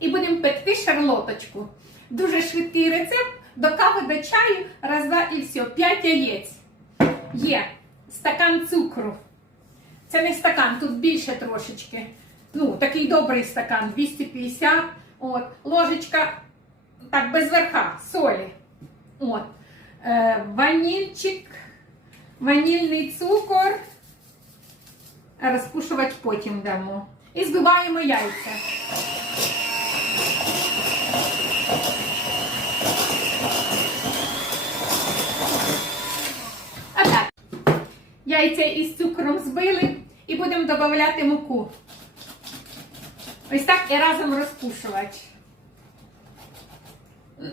І будемо пекти шарлоточку. Дуже швидкий рецепт. До кави, до чаю, раз, два і все. П'ять яєць. Є стакан цукру. Це не стакан, тут більше трошечки. Ну, такий добрий стакан, 250. От, ложечка, так, без верха, солі. От. Е, ванільчик, ванільний цукор. Розпушувач потім дамо. І збиваємо яйця. Яйця із цукром збили і будемо додавати муку. Ось так і разом розпушувач.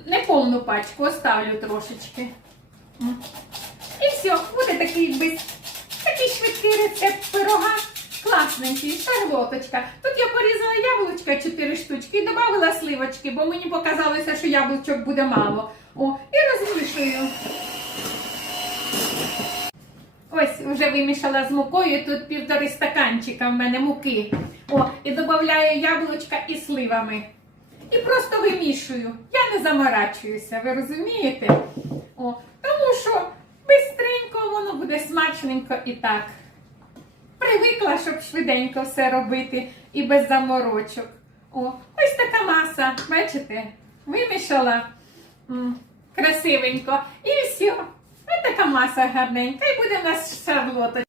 Не повну пачку, оставлю трошечки. І все, буде такий без такий швидкий рецепт пирога. Класненький, шарлоточка. Тут я порізала яблучка 4 штучки і додала сливочки, бо мені показалося, що яблучок буде мало. О, і розмішую. Вже вимішала з мукою, тут півтори стаканчика в мене муки. О, і додаю яблучка і сливами. І просто вимішую. Я не заморачуюся, ви розумієте? О, тому що бистренько воно буде смачненько і так. Привикла, щоб швиденько все робити і без заморочок. О, ось така маса, бачите? Вимішала м, красивенько. І все. Маса гарненька. І буде в нас шарлота.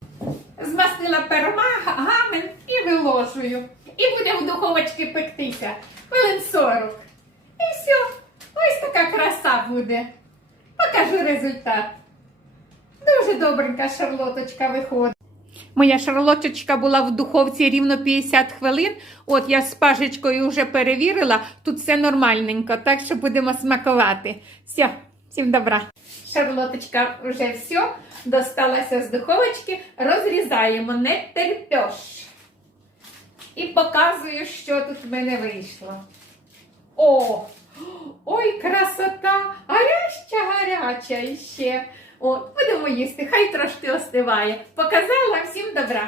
Змастила пергамент і виложую. І буде в духовочці пектися. Хвилин 40. І все. Ось така краса буде. Покажу результат. Дуже добренька шарлоточка виходить. Моя шарлоточка була в духовці рівно 50 хвилин. От я з пажечкою вже перевірила, тут все нормальненько, так що будемо смакувати. Все, всім добра. Шарлоточка вже все, досталася з духовочки, розрізаємо, не терпеш. І показую, що тут в мене вийшло. О! Ой, красота! Гаряча, гаряча іще. О, будемо їсти, хай трошки остиває. Показала всім добра.